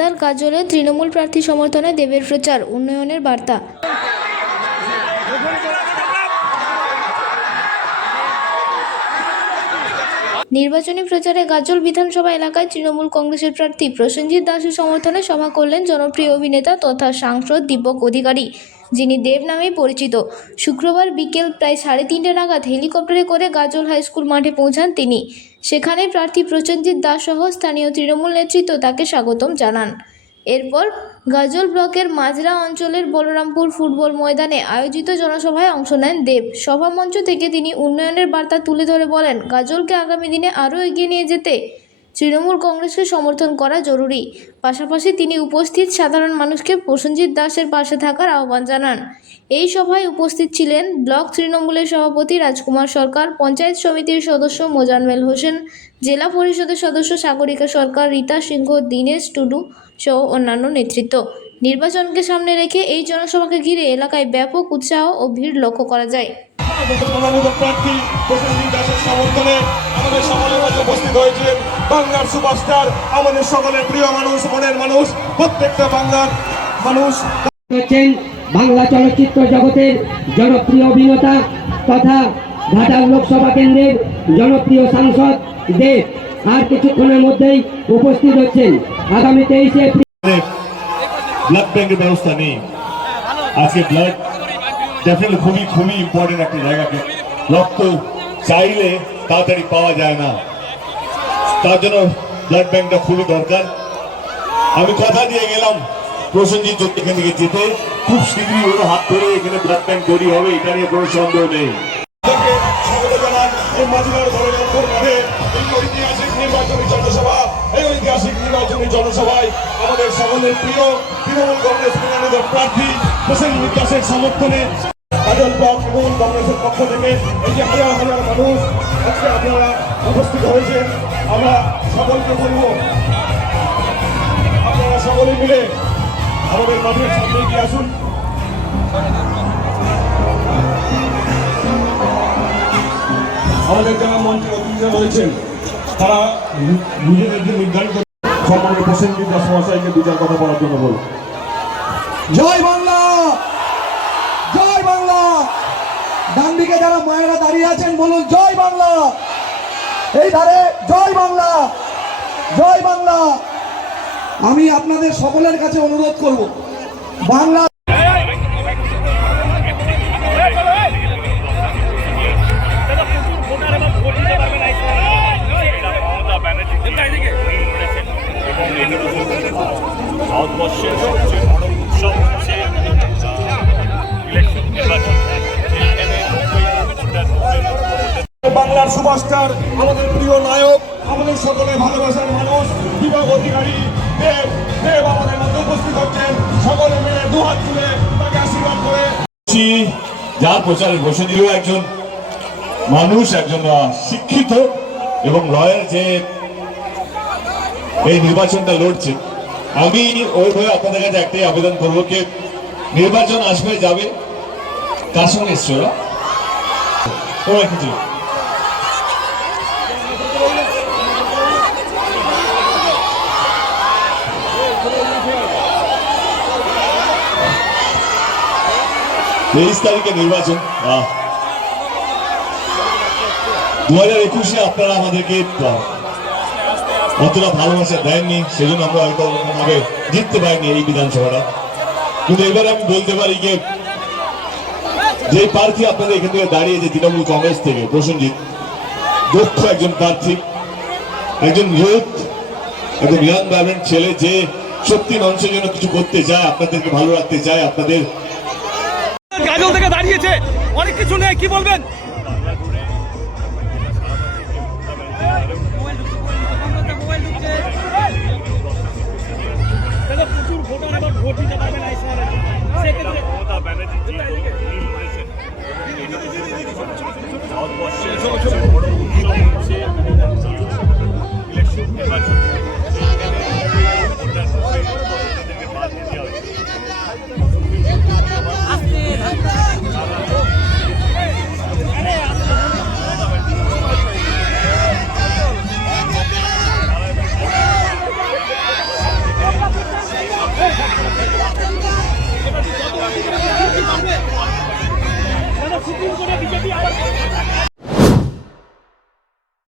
চাকদার গাজলে তৃণমূল প্রার্থী সমর্থনে দেবের প্রচার, উন্নয়নের বার্তা। নির্বাচনী প্রচারে গাজল বিধানসভা এলাকায় তৃণমূল কংগ্রেসের প্রার্থী প্রসেনজিৎ দাসের সমর্থনে সভা করলেন জনপ্রিয় অভিনেতা তথা সাংসদ দীপক অধিকারী, যিনি দেব নামেই পরিচিত। শুক্রবার বিকেল প্রায় 3:30 নাগাদ হেলিকপ্টারে করে গাজল হাইস্কুল মাঠে পৌঁছান তিনি। সেখানে প্রার্থী প্রসেনজিৎ দাস সহ স্থানীয় তৃণমূল নেতৃত্ব তাকে স্বাগতম জানান। এরপর গাজল ব্লকের মাজরা অঞ্চলের বলরামপুর ফুটবল ময়দানে আয়োজিত জনসভায় অংশ নেন দেব। সভামঞ্চ থেকে তিনি উন্নয়নের বার্তা তুলে ধরে বলেন, গাজলকে আগামী দিনে আরও এগিয়ে নিয়ে যেতে তৃণমূল কংগ্রেসকে সমর্থন করা জরুরি। পাশাপাশি তিনি উপস্থিত সাধারণ মানুষকে প্রসেনজিৎ দাসের পাশে থাকার আহ্বান জানান। এই সভায় উপস্থিত ছিলেন ব্লক তৃণমূলের সভাপতি রাজকুমার সরকার, পঞ্চায়েত সমিতির সদস্য মোজাম্মেল হোসেন, জেলা পরিষদের সদস্য সাগরিকা সরকার, রীতা সিংহ, দীনেশ টুডু সহ অন্যান্য নেতৃত্ব। নির্বাচনকে সামনে রেখে এই জনসভাকে ঘিরে এলাকায় ব্যাপক উৎসাহ ও ভিড় লক্ষ্য করা যায়। আমাদের সকলের মাঝে উপস্থিত হয়েছিলেন বাংলার সুপারস্টার, আমাদের সকলের প্রিয় মানুষ, মনের মানুষ, প্রত্যেকটা বাংলার মানুষ হচ্ছেন বাংলা চলচ্চিত্র জগতের জনপ্রিয় অভিনেতা তথা ঘাটাল লোকসভা কেন্দ্রের জনপ্রিয় সাংসদ দেব। আর কিছুক্ষণের মধ্যেই উপস্থিত হচ্ছেন। আগামী 23 এপ্রিল ব্লাড ব্যাংকের ব্যবস্থা নেই। আজকে ব্লাড ডেফিনেটলি খুবই ইম্পর্টেন্ট একটা জায়গাকে, রক্ত চাইলে তাড়াতাড়ি পাওয়া যায় না, তার জন্য ব্লাড ব্যাংকটা খুবই দরকার। আমি কথা দিয়ে গেলাম প্রসেনজিৎ এখান থেকে যেতে খুব শীঘ্রই ওরা হাত ধরে এখানে ব্লাড ব্যাংক তৈরি হবে, এটা নিয়ে কোনো সন্দেহ নেই। জনসভায় আমাদের সকলের প্রিয় তৃণমূল কংগ্রেস প্রার্থী প্রসেনজিৎ দাসের সমর্থনে গাজল ব্লক তৃণমূল কংগ্রেসের পক্ষ থেকে এই যে হাজার হাজার মানুষ আজকে আপনারা উপস্থিত হয়েছেন, আমরা সকলকে বলবো আপনারা সকলে মিলে আমাদের মাঠের সামনে এগিয়ে আসুন। আমাদের যারা মঞ্চের অতিথিরা রয়েছেন তারা নিজেদের যে নির্ধারিত সম্মানের প্রসেনজিৎ দাস মহাশয়কে দু চার কথা বলার জন্য বল। জয় বাংলা, জয় বাংলা। ডান দিকে যারা মায়েরা দাঁড়িয়ে আছেন বলুন জয় বাংলা। এই ধারে জয় বাংলা, জয় বাংলা। আমি আপনাদের সকলের কাছে অনুরোধ করব, বাংলা ভারতবর্ষের সবচেয়ে বড় উৎসব হচ্ছে ইলেকশন, নির্বাচন। বাংলার সুপারস্টার, আমাদের প্রিয় নায়ক, আমাদের সকলের ভালোবাসার মানুষ দীপক অধিকারী দেব আমাদের মধ্যে উপস্থিত হচ্ছেন। সকলে মিলে দুহাত তুলে তাকে আশীর্বাদ করে যার প্রচারে বসে দিল একজন মানুষ, একজন শিক্ষিত এবং লয়ার, যে এই নির্বাচনটা লড়ছে। আমি ওইভাবে আপনাদের কাছে একটাই আবেদন করবো যে নির্বাচন আসবে যাবে, কার সঙ্গে এসছে ওরা কিছু তারিখে নির্বাচন, 2021-এ আপনারা আমাদেরকে অতটা ভালোবাসা দেননি, সেজন্য আমরা হয়তো ভাবে জিততে পারিনি এই বিধানসভাটা। কিন্তু এবার আমি বলতে পারি যে প্রার্থী আপনাদের এখান থেকে দাঁড়িয়েছে তৃণমূল কংগ্রেস থেকে প্রসেনজিৎ, দক্ষ একজন প্রার্থী, একজন ইয়ুথ, একজন ইয়াং ব্যালেন্ট ছেলে, যে সত্যি মানুষের জন্য কিছু করতে চায়, আপনাদেরকে ভালো রাখতে চায়। আপনাদের গাজল থেকে দাঁড়িয়েছে, অনেক কিছু নেই, কি বলবেন? প্রচুর ভোটার এবার ভোট দিতে পারবে না, মমতা ব্যানার্জি ভারতবর্ষের সবচেয়ে বড় উৎসব হচ্ছে ইলেকশন, নির্বাচন। সুপ্রিম কোর্টে বিজেপি আবার